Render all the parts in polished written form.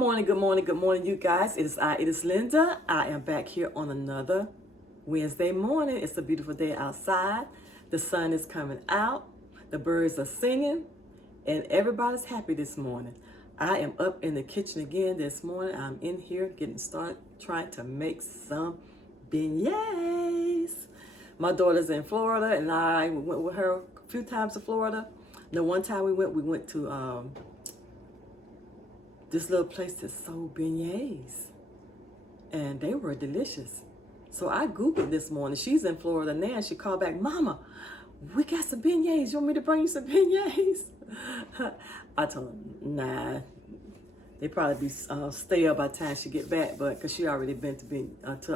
morning, good morning, good morning, you guys. It is Linda. I am back here on another Wednesday morning. It's a beautiful day outside. The sun is coming out. The birds are singing, and everybody's happy this morning. I am up in the kitchen again this morning. I'm in here getting started trying to make some beignets. My daughter's in Florida, and I went with her a few times to Florida. The one time we went to this little place that sold beignets, and they were delicious. So I Googled this morning. She's in Florida now, and she called back, Mama, we got some beignets. You want me to bring you some beignets? I told her, nah, they probably be stale by the time she get back, but because she already been to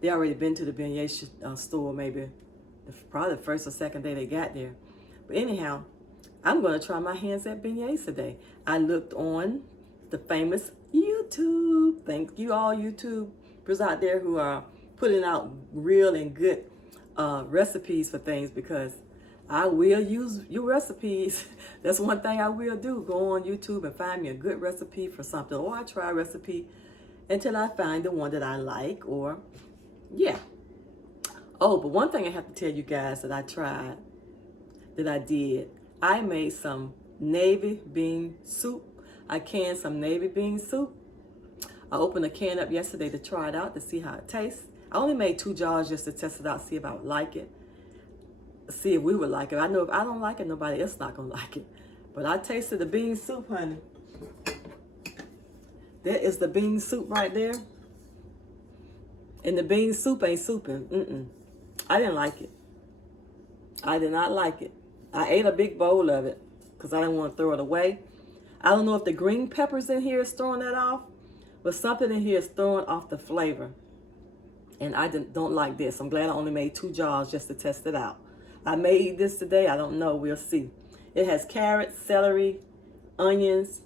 they already been to the beignet store maybe probably the first or second day they got there. But anyhow, I'm going to try my hands at beignets today. I looked on the famous YouTube. Thank you all YouTubers out there who are putting out real and good recipes for things, because I will use your recipes. That's one thing I will do. Go on YouTube and find me a good recipe for something, or I try a recipe until I find the one that I like, or yeah. Oh, but one thing I have to tell you guys that I tried, that I did, I made some navy bean soup. I canned some navy bean soup. I opened a can up yesterday to try it out to see how it tastes. I only made 2 jars just to test it out, see if I would like it, see if we would like it. I know if I don't like it, nobody else not gonna like it. But I tasted the bean soup, honey. There is the bean soup right there. And the bean soup ain't souping. I didn't like it. I did not like it. I ate a big bowl of it because I didn't want to throw it away. I don't know if the green peppers in here is throwing that off, but something in here is throwing off the flavor. And I don't like this. I'm glad I only made 2 jars just to test it out. I may eat this today. I don't know. We'll see. It has carrots, celery, onions,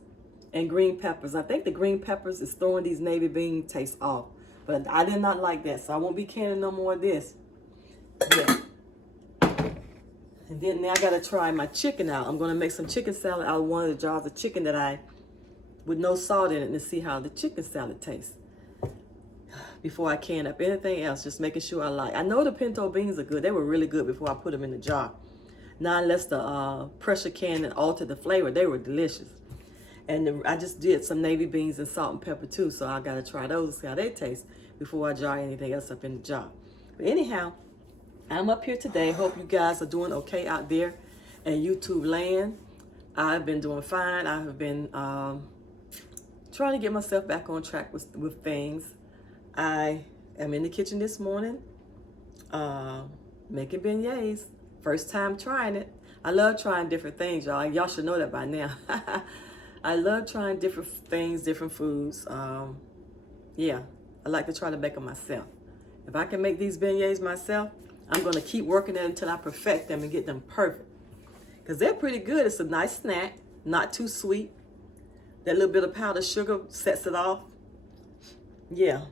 and green peppers. I think the green peppers is throwing these navy bean tastes off. But I did not like that, so I won't be canning no more of this. Yeah. And then now I gotta try my chicken out. I'm gonna make some chicken salad out of one of the jars of chicken that with no salt in it, and see how the chicken salad tastes before I can up anything else. Just making sure I like. I know the pinto beans are good. They were really good before I put them in the jar. Now unless the pressure can and alter the flavor, they were delicious. And I just did some navy beans and salt and pepper too, so I gotta try those and see how they taste before I jar anything else up in the jar. But anyhow, I'm up here today. Hope you guys are doing okay out there in YouTube land. I've been doing fine. I have been trying to get myself back on track with things. I am in the kitchen this morning making beignets. First time trying it. I love trying different things, y'all. Y'all should know that by now. I love trying different things, different foods. Yeah, I like to try to make them myself. If I can make these beignets myself, I'm going to keep working at it until I perfect them and get them perfect. Because they're pretty good. It's a nice snack, not too sweet. That little bit of powdered sugar sets it off. Yeah.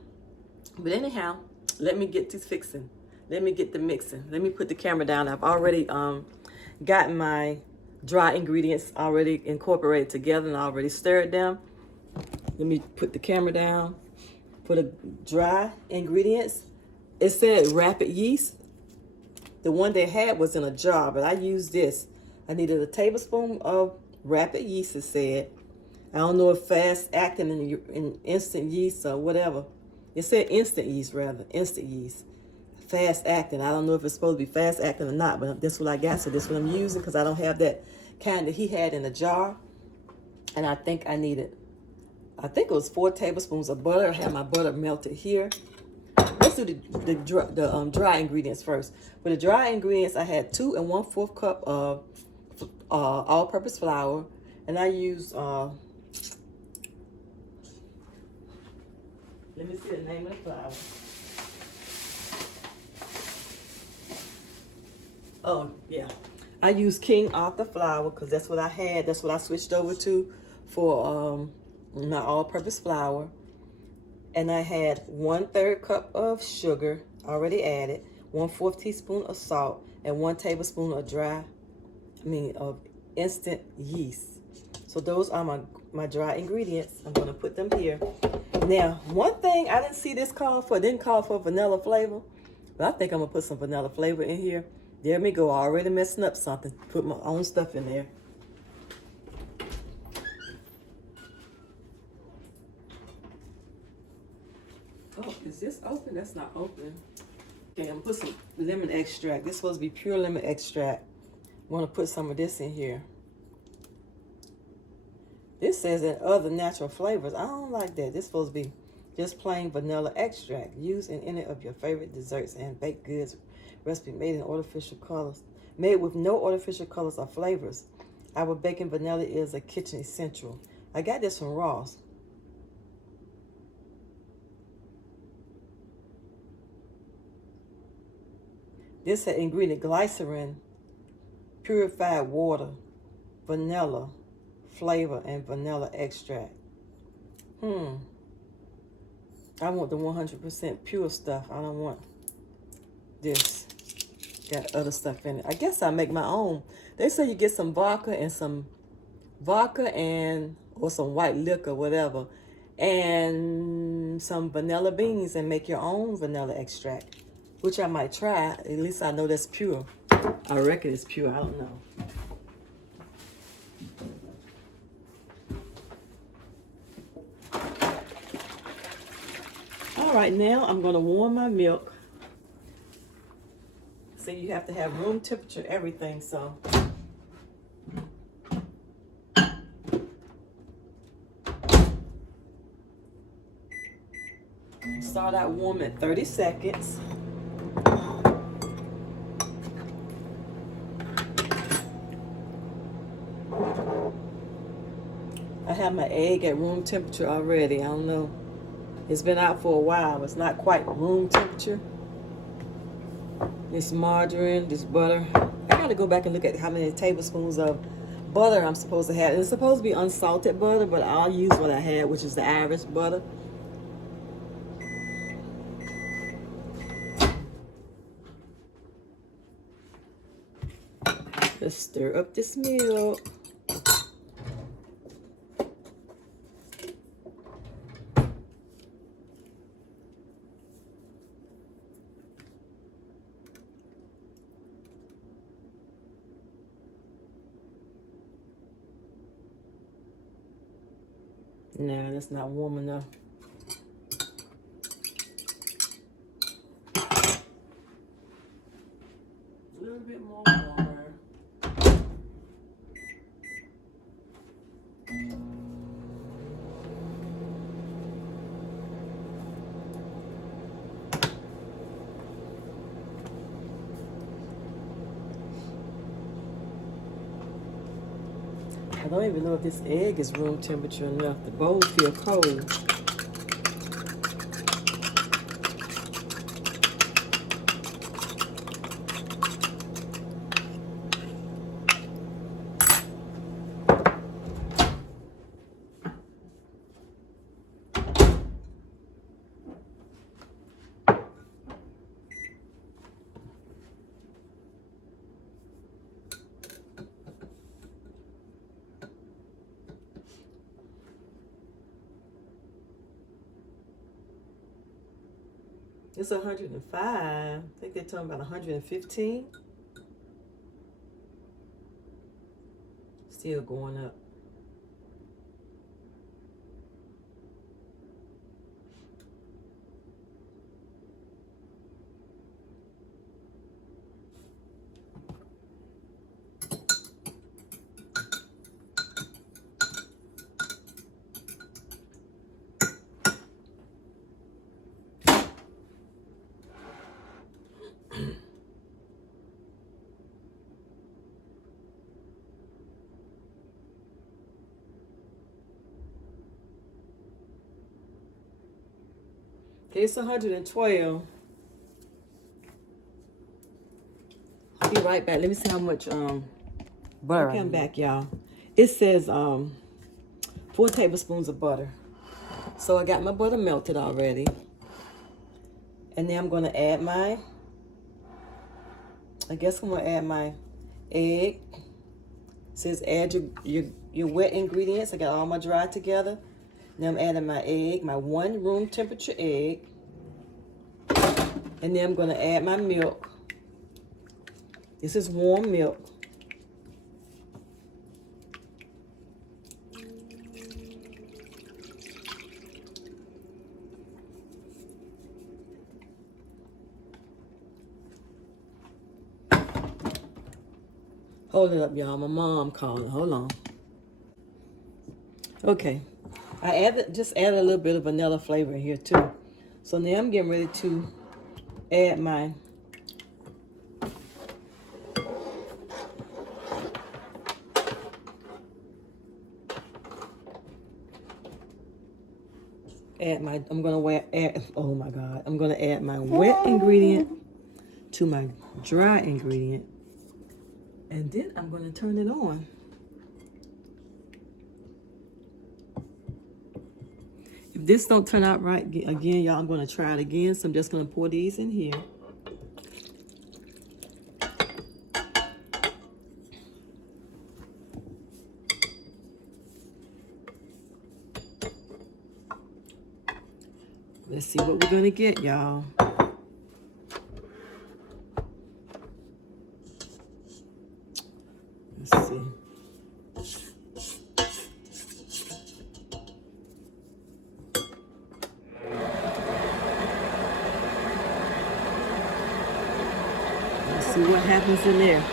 But anyhow, let me get this fixing. Let me get the mixing. Let me put the camera down. I've already gotten my dry ingredients already incorporated together and already stirred them. Let me put the camera down for the dry ingredients. It said rapid yeast. The one they had was in a jar, but I used this. I needed a tablespoon of rapid yeast, it said. I don't know if fast acting in instant yeast or whatever. It said instant yeast, rather. Instant yeast. Fast acting. I don't know if it's supposed to be fast acting or not, but that's what I got. So this is what I'm using, because I don't have that kind that he had in a jar. And I think it was 4 tablespoons of butter. I have my butter melted here. Let's do the dry ingredients first. For the dry ingredients, I had 2 1/4 cup of all-purpose flour, and I used let me see the name of the flour. Oh yeah, I used King Arthur flour because that's what I had. That's what I switched over to for my all-purpose flour. And I had 1/3 cup of sugar already added, 1/4 teaspoon of salt, and 1 tablespoon of instant yeast. So those are my my dry ingredients. I'm gonna put them here. Now, one thing I didn't see this didn't call for vanilla flavor, but I think I'm gonna put some vanilla flavor in here. There we go, already messing up something. Put my own stuff in there. Oh, is this open? That's not open. Okay, I'm gonna put some lemon extract. This is supposed to be pure lemon extract. I want to put some of this in here. This says that other natural flavors. I don't like that. This is supposed to be just plain vanilla extract. Used in any of your favorite desserts and baked goods. Recipe made in artificial colors. Made with no artificial colors or flavors. Our baking vanilla is a kitchen essential. I got this from Ross. This is ingredient glycerin, purified water, vanilla, flavor, and vanilla extract. I want the 100% pure stuff. I don't want this. Got other stuff in it. I guess I'll make my own. They say you get some vodka or some white liquor, whatever, and some vanilla beans and make your own vanilla extract, which I might try. At least I know that's pure. I reckon it's pure. I don't know. All right, now I'm going to warm my milk. See, you have to have room temperature everything, so. Start out warm at 30 seconds. I have my egg at room temperature already. I don't know. It's been out for a while. It's not quite room temperature. This margarine, this butter. I gotta go back and look at how many tablespoons of butter I'm supposed to have. And it's supposed to be unsalted butter, but I'll use what I had, which is the Irish butter. Let's stir up this milk. Nah, that's not warm enough. A little bit more warmer. I don't even know if this egg is room temperature enough. The bowl feels cold. It's 105. I think they're talking about 115. Still going up. Okay, it's 112. I'll be right back. Let me see how much butter. Okay, I'm back, y'all. It says 4 tablespoons of butter. So I got my butter melted already. And then I'm going to add my, I guess I'm going to add my egg. It says add your your wet ingredients. I got all my dry together. Now I'm adding my egg, my 1 room temperature egg. And then I'm going to add my milk. This is warm milk. Hold it up, y'all. My mom calling. Hold on. Okay. I just added a little bit of vanilla flavor in here too. So now I'm getting ready to add my I'm gonna add my wet ingredient to my dry ingredient, and then I'm gonna turn it on. If this don't turn out right again, y'all, I'm gonna try it again. So I'm just gonna pour these in here. Let's see what we're gonna get, y'all. Let's see. Let's see what happens in there.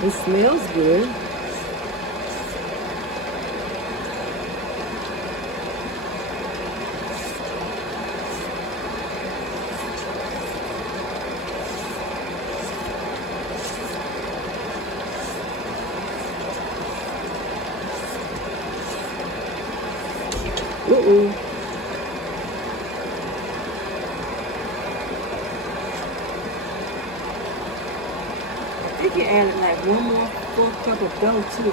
It smells good. Uh-oh. I think you added like 1 more full cup of dough too.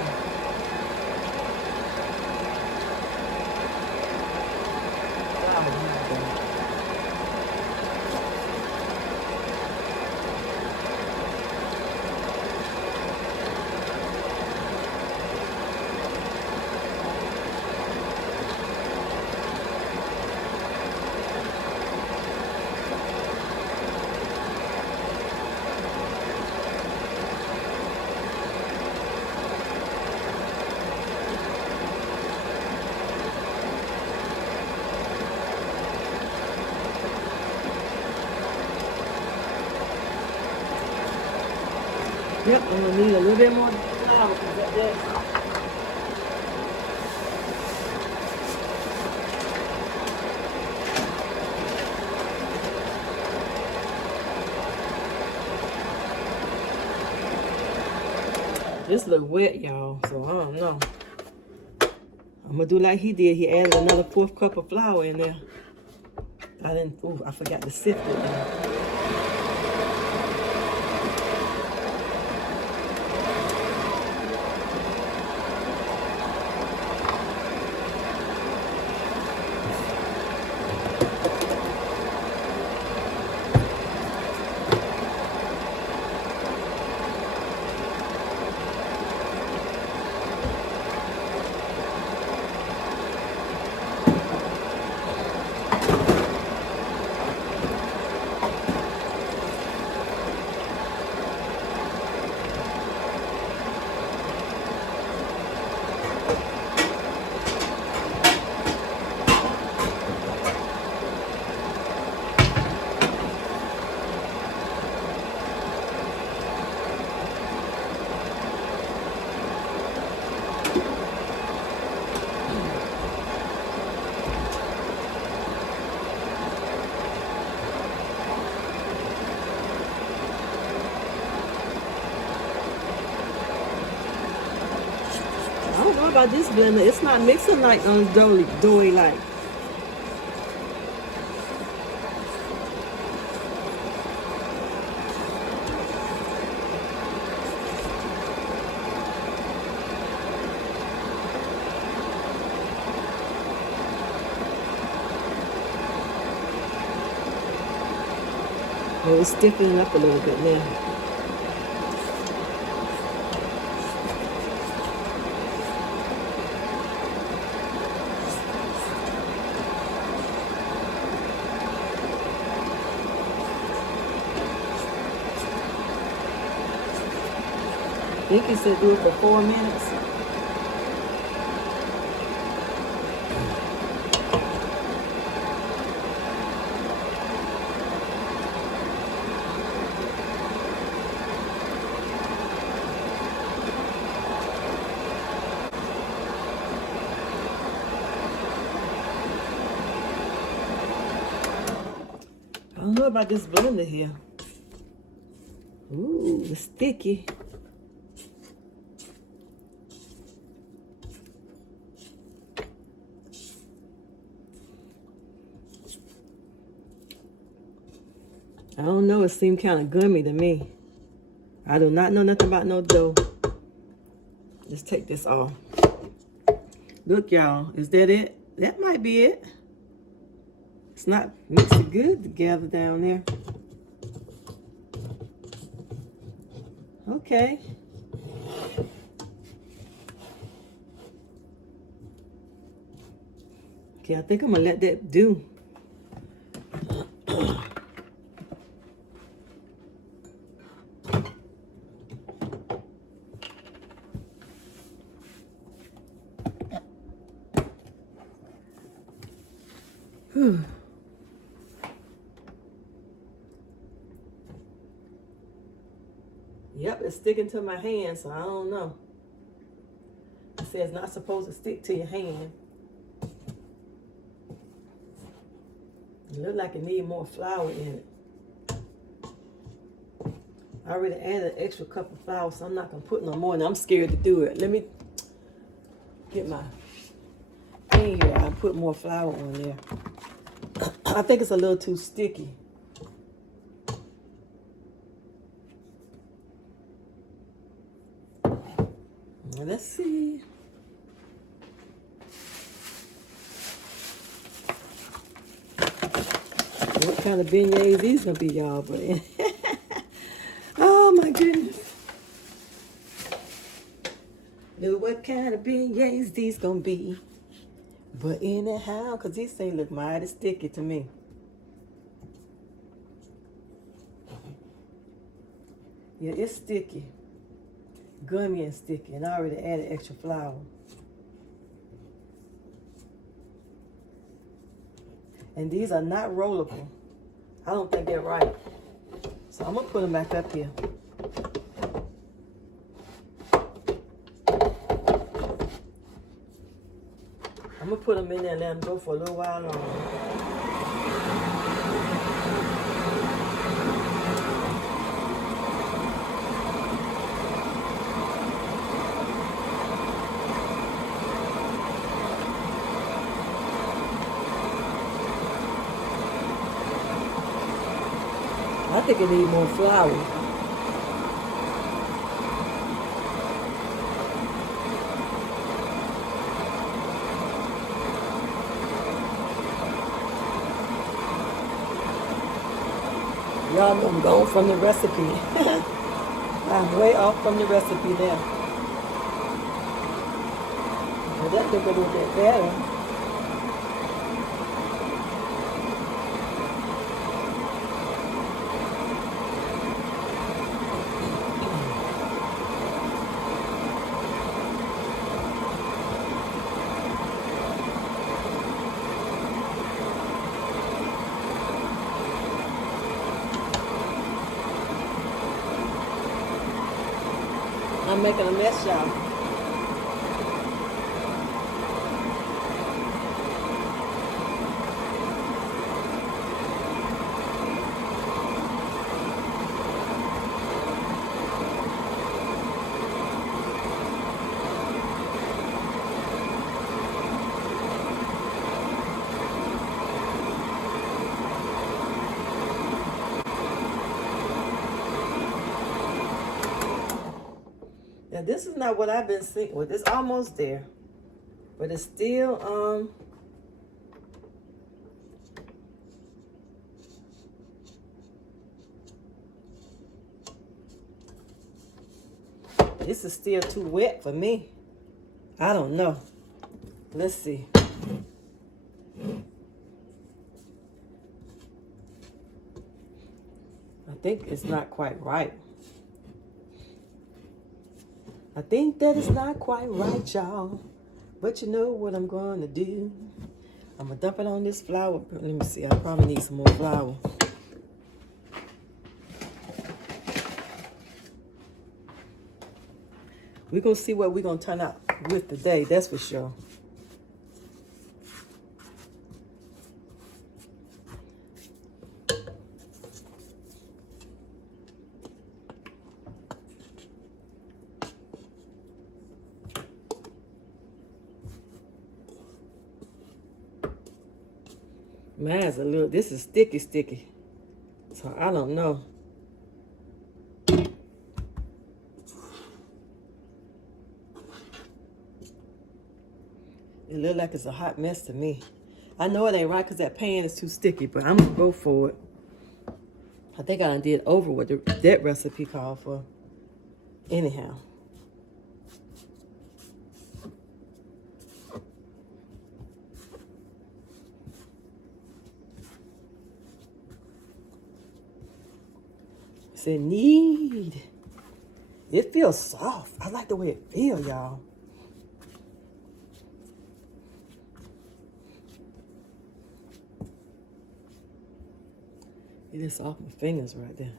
Yep, I'm gonna need a little bit more flour because that does. This look wet, y'all, so I don't know. I'm gonna do like he did. He added another 4th cup of flour in there. I forgot to sift it now. don't know about this blender. It's not mixing like doughy like. Well, it's stiffening up a little bit now. I think he said do it for 4 minutes. I don't know about this blender here. Ooh, it's sticky. I don't know, it seemed kind of gummy to me. I do not know nothing about no dough. Let's take this off. Look, y'all, is that it? That might be it. It's not mixing good together down there. Okay. Okay, I think I'm gonna let that do. Yep, it's sticking to my hand, so I don't know. It says not supposed to stick to your hand. It looks like it needs more flour in it. I already added an extra cup of flour, so I'm not gonna put no more, and I'm scared to do it. Let me get my thing here. I'll put more flour on there. I think it's a little too sticky. Let's see. What kind of beignets these gonna be, y'all? But oh my goodness. Know what kind of beignets these gonna be? But anyhow, cause these things look mighty sticky to me. Yeah, it's sticky. Gummy and sticky, and I already added extra flour. And these are not rollable. I don't think they're right. So I'm gonna put them back up here. I'm gonna put them in there and let them go for a little while longer. I think it needs more flour. Y'all know I'm going from the recipe. I'm way off from the recipe there. But that look a little bit better. I'm making a mess, y'all. Yeah, this is not what I've been seeing. Well, it's almost there. But it's still, this is still too wet for me. I don't know. Let's see. I think it's not quite right. I think that it's not quite right, y'all. But you know what I'm going to do? I'm going to dump it on this flour. Let me see. I probably need some more flour. We're going to see what we're going to turn out with today. That's for sure. Mine's a little, this is sticky. So I don't know. It looks like it's a hot mess to me. I know it ain't right because that pan is too sticky, but I'm going to go for it. I think I did over what that recipe called for. Anyhow. It said knead. It feels soft. I like the way it feels, y'all. It is off my fingers right there.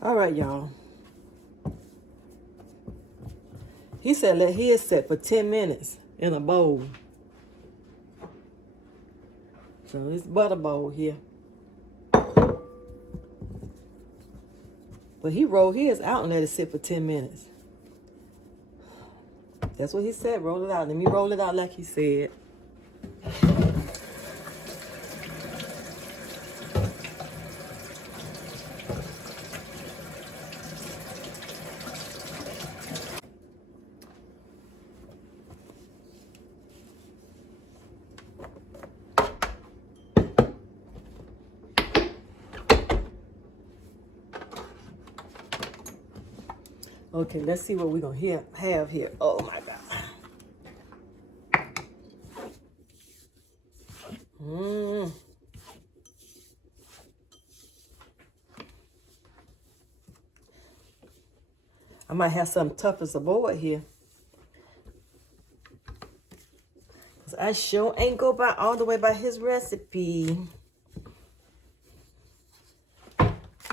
All right, y'all. He said let his set for 10 minutes in a bowl. So it's butter bowl here. But he rolled his out and let it sit for 10 minutes. That's what he said, roll it out. Let me roll it out like he said. Okay, let's see what we're going to have here. Oh, my God. I might have something tough as a board here. Cause I sure ain't go by all the way by his recipe.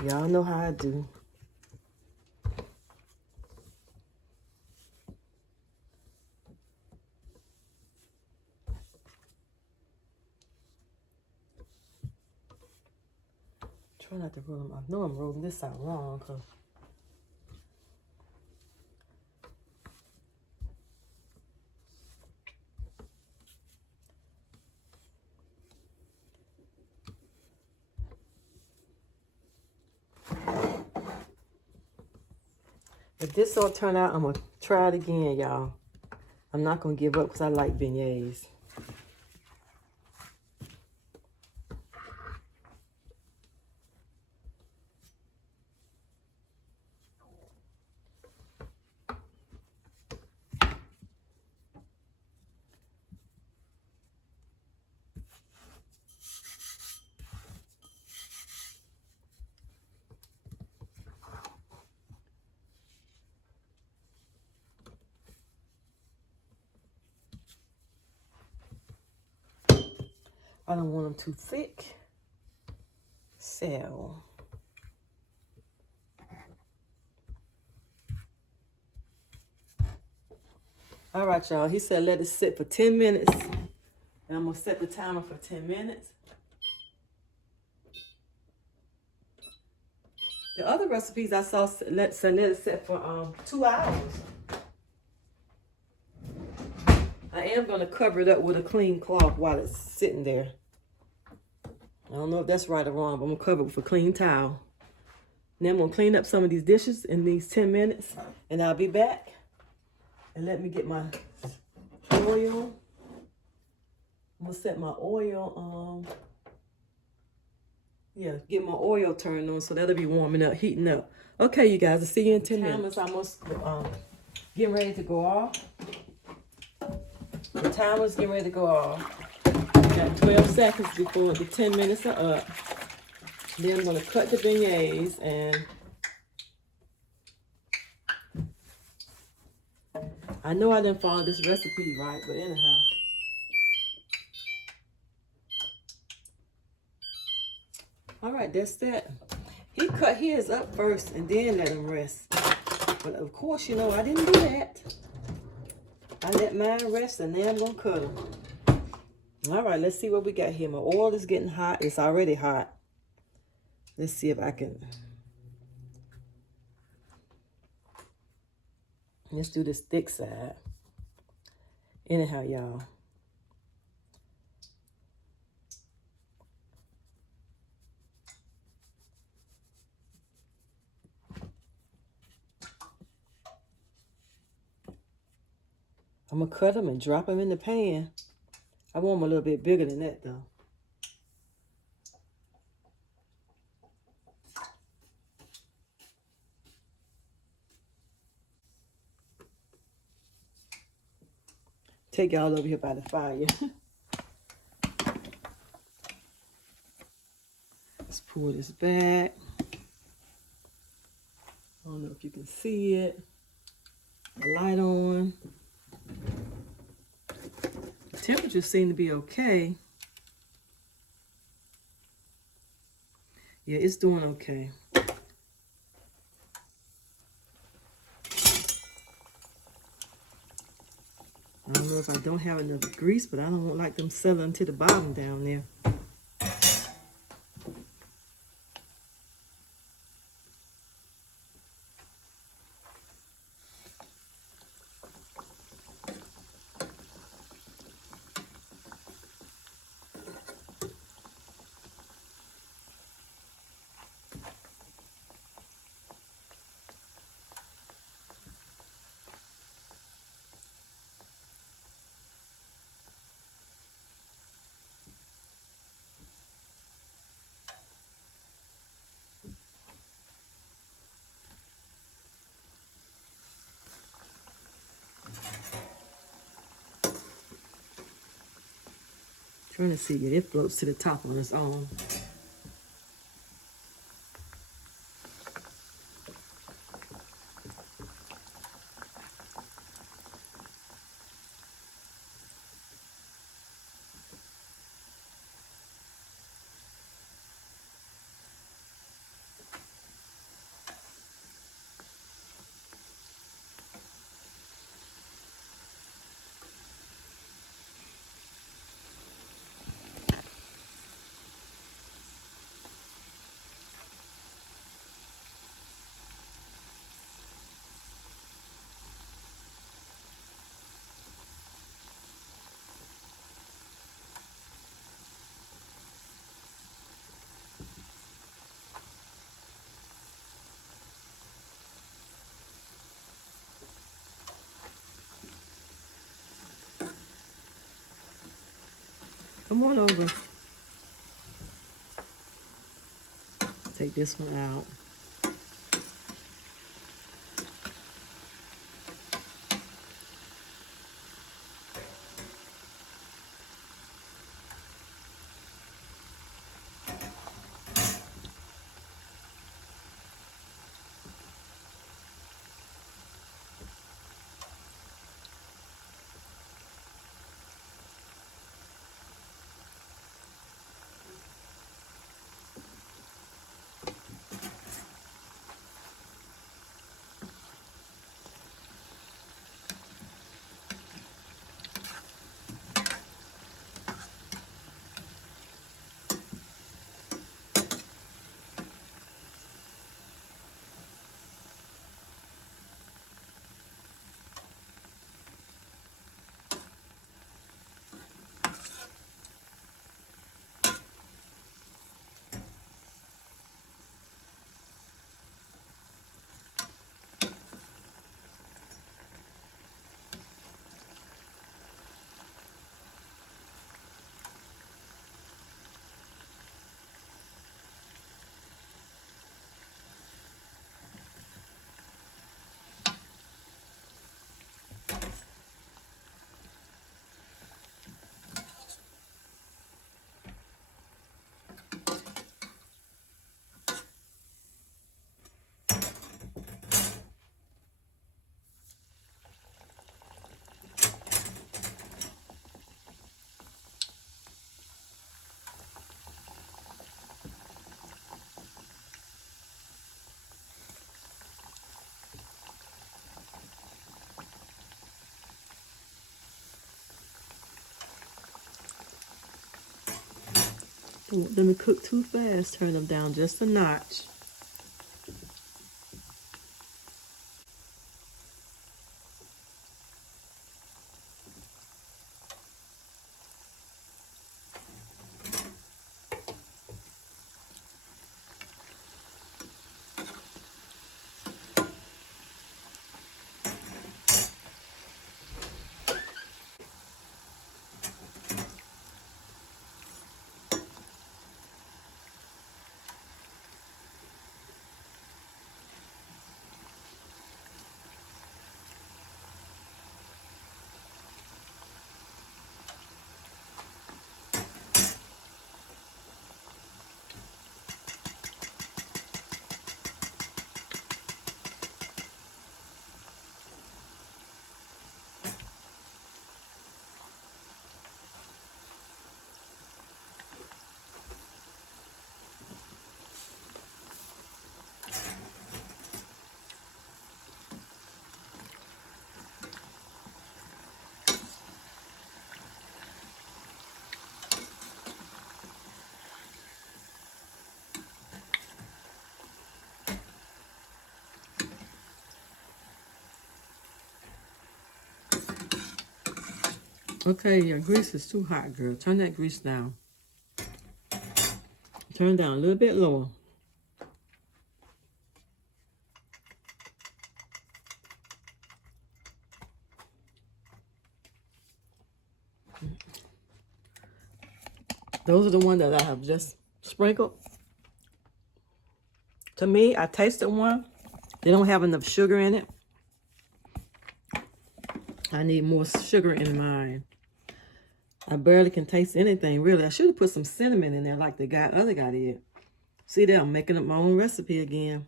Y'all know how I do. Try not to roll them. I know I'm rolling this out wrong. Cause if this don't turn out, I'm going to try it again, y'all. I'm not going to give up because I like beignets. I don't want them too thick. So All right, y'all. He said let it sit for 10 minutes. And I'm going to set the timer for 10 minutes. The other recipes I saw let it sit for 2 hours. I am going to cover it up with a clean cloth while it's sitting there. I don't know if that's right or wrong, but I'm going to cover it with a clean towel. Now I'm going to clean up some of these dishes in these 10 minutes, and I'll be back. And let me get my oil. I'm going to set my oil get my oil turned on, so that'll be warming up, heating up. Okay, you guys, I'll see you in 10 minutes. The timer's almost getting ready to go off. The timer's getting ready to go off. Got 12 seconds before the 10 minutes are up. Then I'm going to cut the beignets, and I know I didn't follow this recipe right, but anyhow. All right, that's that. He cut his up first and then let him rest. But of course, you know, I didn't do that. I let mine rest, and then I'm going to cut them. All right, let's see what we got here. My oil is getting hot. It's already hot. Let's see if I can. Let's do this thick side. Anyhow, y'all. I'm going to cut them and drop them in the pan. I want them a little bit bigger than that, though. Take y'all over here by the fire. Let's pull this back. I don't know if you can see it. The light on. The temperature seems to be okay. Yeah, it's doing okay. I don't know if I don't have enough grease, but I don't like them settling to the bottom down there. Trying to see if it floats to the top on its own. Come on over. Take this one out. Don't want them to cook too fast. Turn them down just a notch. Okay, your grease is too hot, girl. Turn that grease down. Turn it down a little bit lower. Those are the ones that I have just sprinkled. To me, I tasted one. They don't have enough sugar in it. I need more sugar in mine. I barely can taste anything, really. I should have put some cinnamon in there like the other guy did. See there, I'm making up my own recipe again.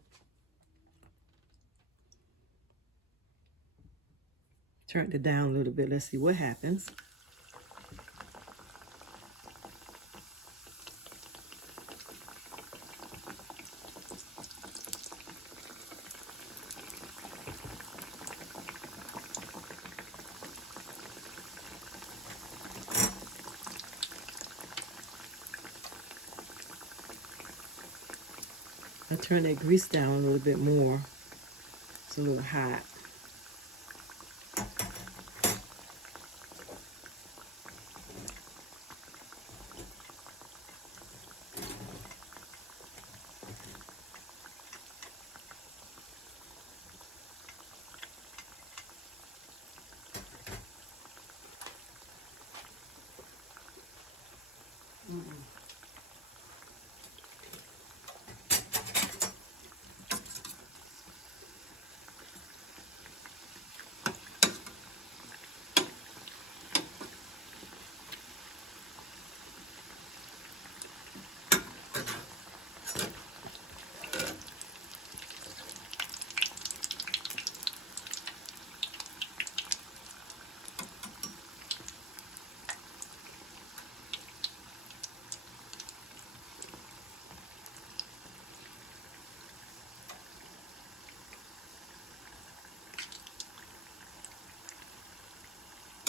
Turn it down a little bit. Let's see what happens. I turn that grease down a little bit more. It's a little hot.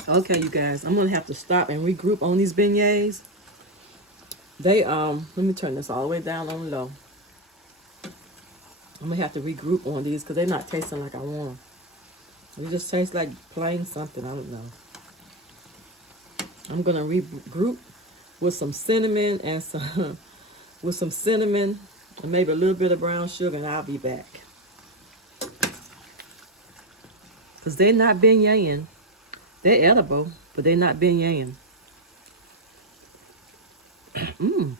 Okay, you guys, I'm gonna have to stop and regroup on these beignets. Let me turn this all the way down on low. I'm gonna have to regroup on these because they're not tasting like I want them. They just taste like plain something, I don't know. I'm gonna regroup with some cinnamon and and maybe a little bit of brown sugar, and I'll be back. Because they're not beigneting. They're edible, but they're not beigneting. Mmm.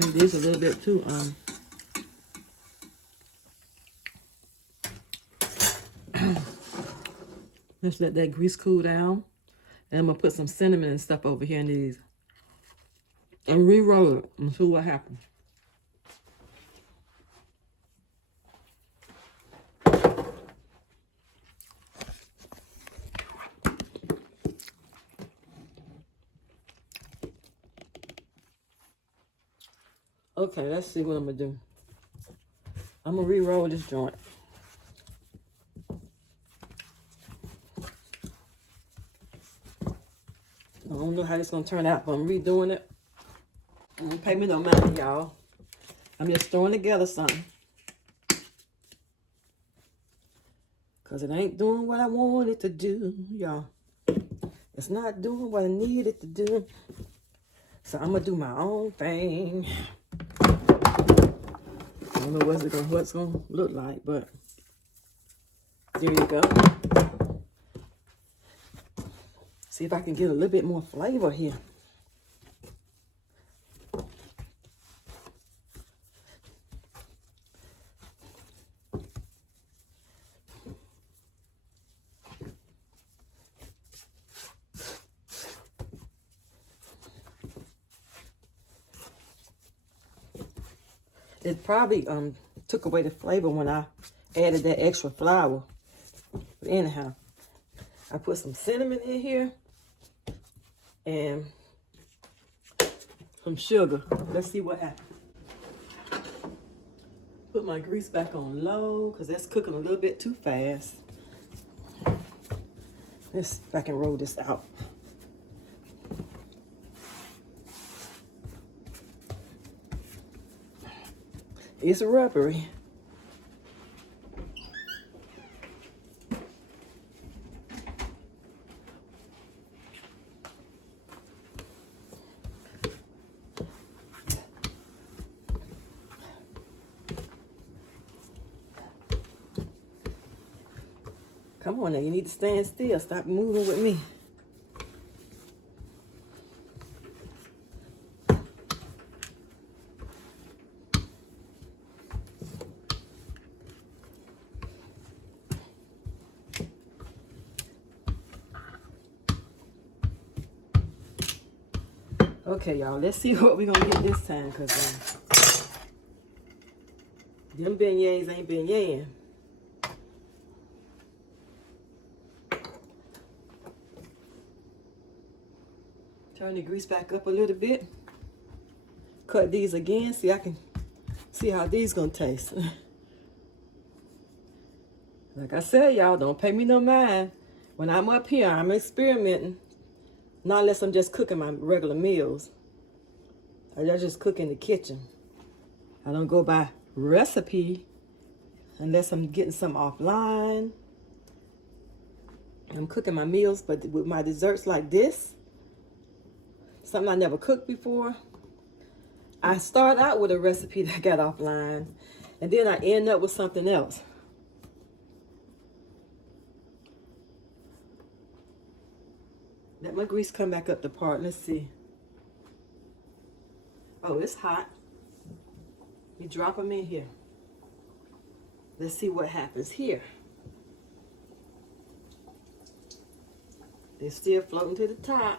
I think these are a little bit too let's let that grease cool down. And I'm gonna put some cinnamon and stuff over here in these. And re-roll it and see what happens. Okay, let's see what I'm gonna do. I'm gonna re-roll this joint. I don't know how this gonna turn out, but I'm redoing it. Don't pay me no mind, y'all. I'm just throwing together something. Cause it ain't doing what I want it to do, y'all. It's not doing what I need it to do. So I'm gonna do my own thing. I don't know what's gonna look like, but there you go. See if I can get a little bit more flavor here. It probably took away the flavor when I added that extra flour. But anyhow, I put some cinnamon in here and some sugar. Let's see what happens. Put my grease back on low because that's cooking a little bit too fast. Let's see if I can roll this out. It's rubbery. Come on now, you need to stand still. Stop moving with me. Okay, y'all, let's see what we're gonna get this time, because them beignets ain't beigneting. Turn the grease back up a little bit. Cut these again. See, I can see how these gonna taste. Like I said, y'all, don't pay me no mind. When I'm up here, I'm experimenting. Not unless I'm just cooking my regular meals. I just cook in the kitchen. I don't go by recipe unless I'm getting some offline. I'm cooking my meals, but with my desserts like this, something I never cooked before, I start out with a recipe that I got offline, and then I end up with something else. Let my grease come back up the part. Let's see. Oh, it's hot. You drop them in here. Let's see what happens here. They're still floating to the top.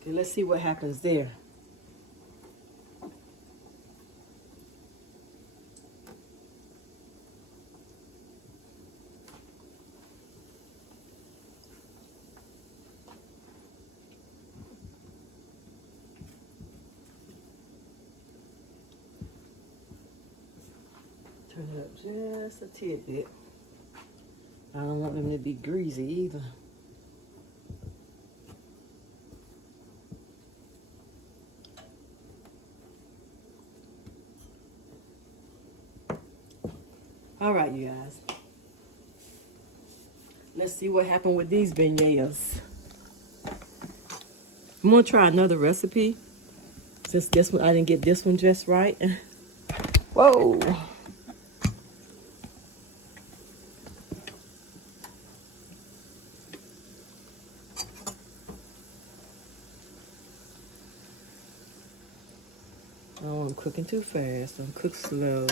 Okay, let's see what happens there. Turn it up just a tidbit. I don't want them to be greasy either. All right, you guys. Let's see what happened with these beignets. I'm gonna try another recipe since this one I didn't get this one just right. Whoa. Oh, I'm cooking too fast. I'm cook slow.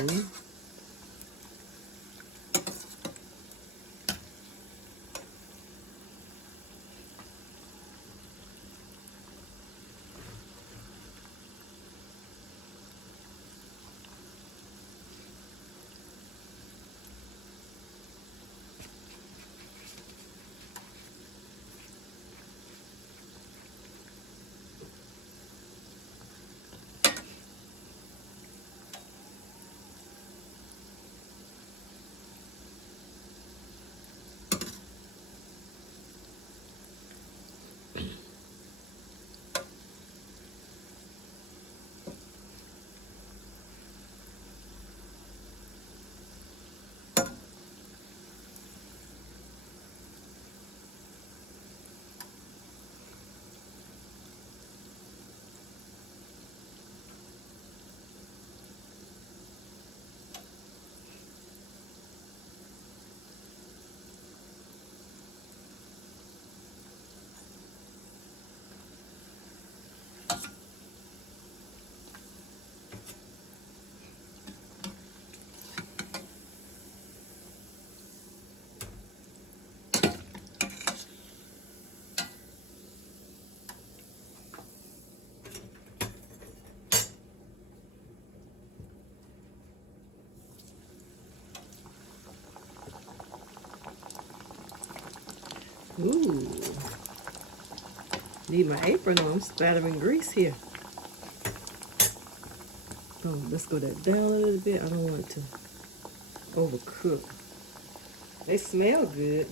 Ooh. Need my apron on. I'm spattering grease here. Oh, let's go that down a little bit. I don't want it to overcook. They smell good.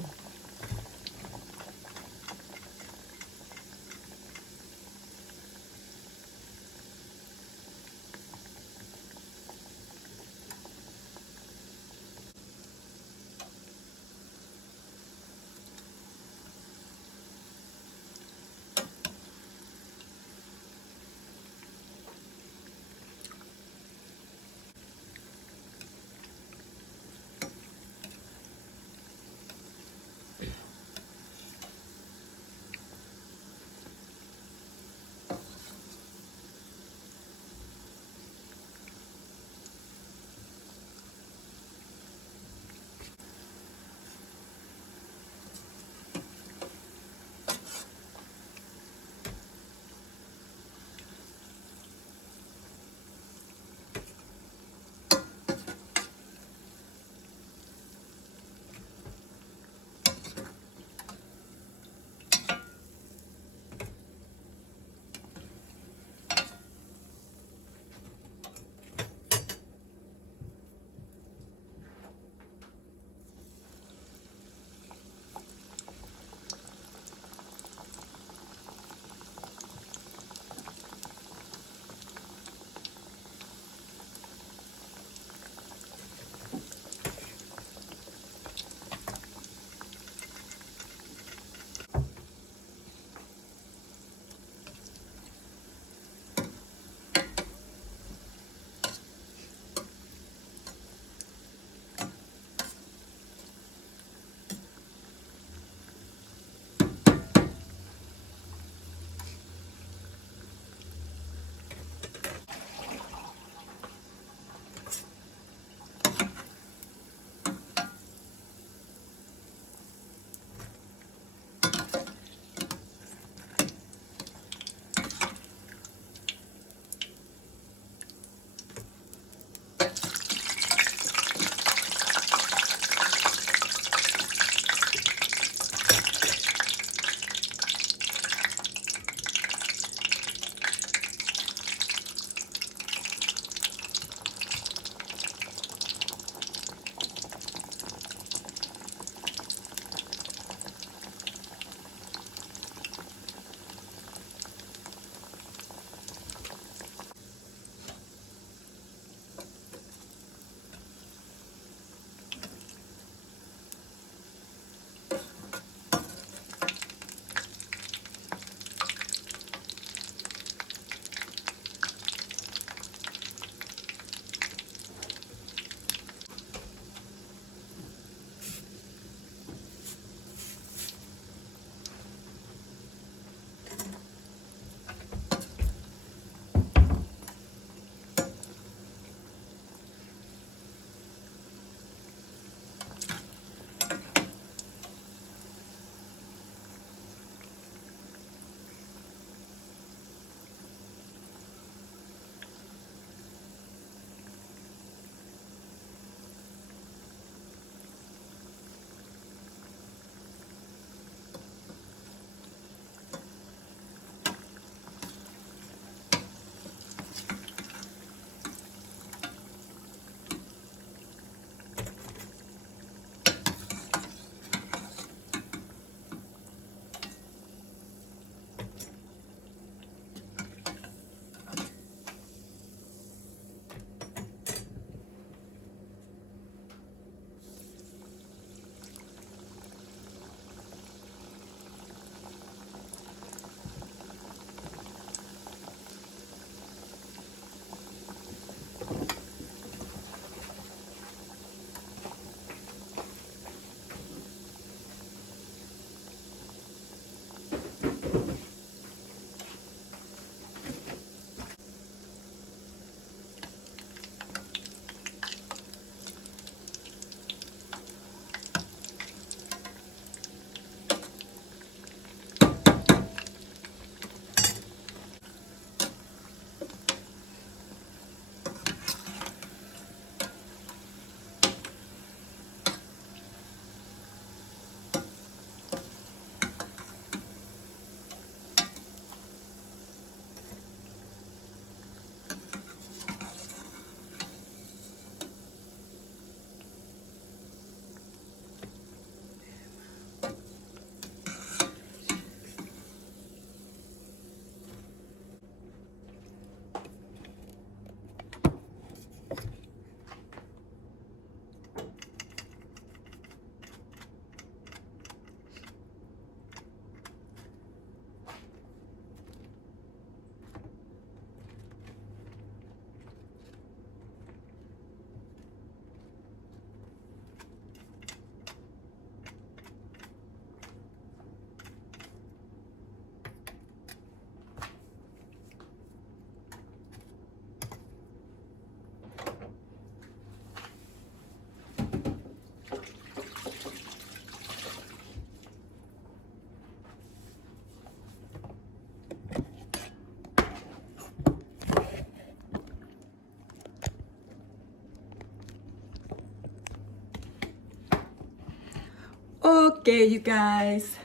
Okay, you guys,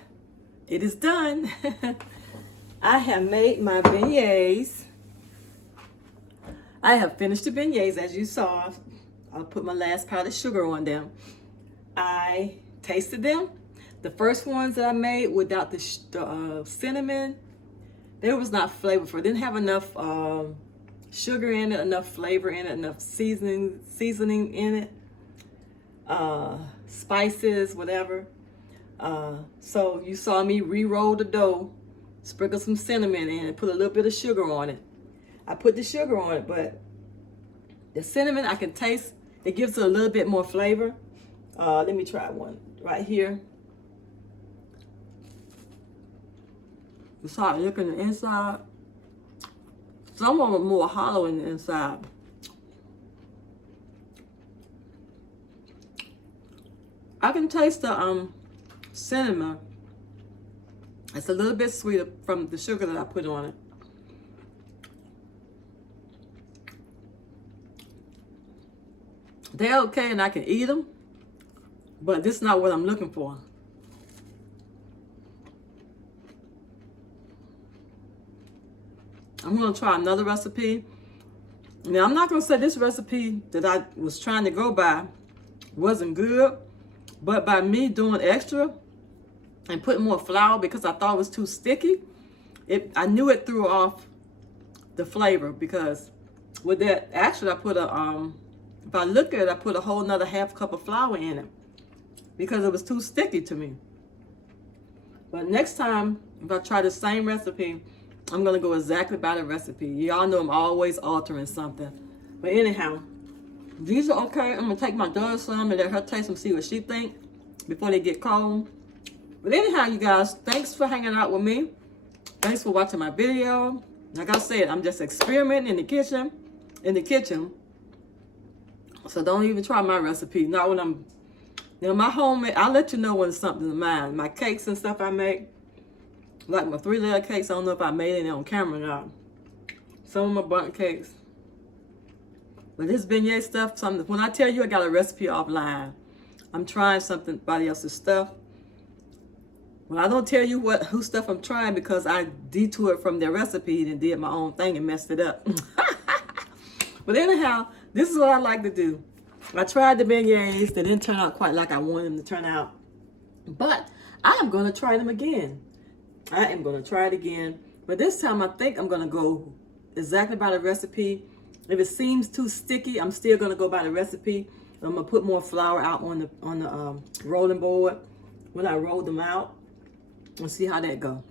it is done. I have made my beignets. I have finished the beignets, as you saw. I'll put my last powdered sugar on them. I tasted them. The first ones that I made without the cinnamon, they was not flavorful. It didn't have enough sugar in it, enough flavor in it, enough seasoning in it, spices, whatever. So you saw me re-roll the dough, sprinkle some cinnamon in it, put a little bit of sugar on it. I put the sugar on it, but the cinnamon I can taste. It gives it a little bit more flavor. Let me try one right here. It's hard to look on the inside. Some of them are more hollow in the inside. I can taste the cinnamon. It's a little bit sweeter from the sugar that I put on it. They're okay and I can eat them, but this is not what I'm looking for. I'm gonna try another recipe. Now, I'm not gonna say this recipe that I was trying to go by wasn't good, but by me doing extra and putting more flour because I thought it was too sticky, I knew it threw off the flavor, because with that, actually I put if I look at it, I put a whole nother half cup of flour in it because it was too sticky to me. But next time, if I try the same recipe, I'm gonna go exactly by the recipe. Y'all know I'm always altering something. But anyhow, these are okay. I'm gonna take my daughter some and let her taste them, see what she think before they get cold. But anyhow, you guys, thanks for hanging out with me. Thanks for watching my video. Like I said, I'm just experimenting in the kitchen. So don't even try my recipe. Not when I'm, my homemade, I'll let you know when it's something of mine. My cakes and stuff I make, like my 3-layer cakes, I don't know if I made any on camera or not. Some of my bundt cakes. But this beignet stuff, when I tell you I got a recipe offline, I'm trying somebody else's stuff. When I don't tell you whose stuff I'm trying, because I detoured from their recipe and did my own thing and messed it up. But anyhow, this is what I like to do. I tried the beignets. They didn't turn out quite like I wanted them to turn out. But I am going to try them again. I am going to try it again. But this time I think I'm going to go exactly by the recipe. If it seems too sticky, I'm still going to go by the recipe. I'm going to put more flour out on the rolling board when I roll them out. And see how that go.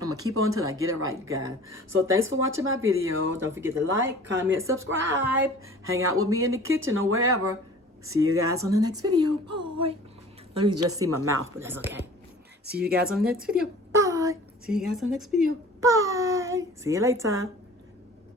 I'm going to keep on until I get it right, you guys. So thanks for watching my video. Don't forget to like, comment, subscribe. Hang out with me in the kitchen or wherever. See you guys on the next video. Bye. Let me just see my mouth, but that's okay. See you guys on the next video. Bye. See you guys on the next video. Bye. See you later.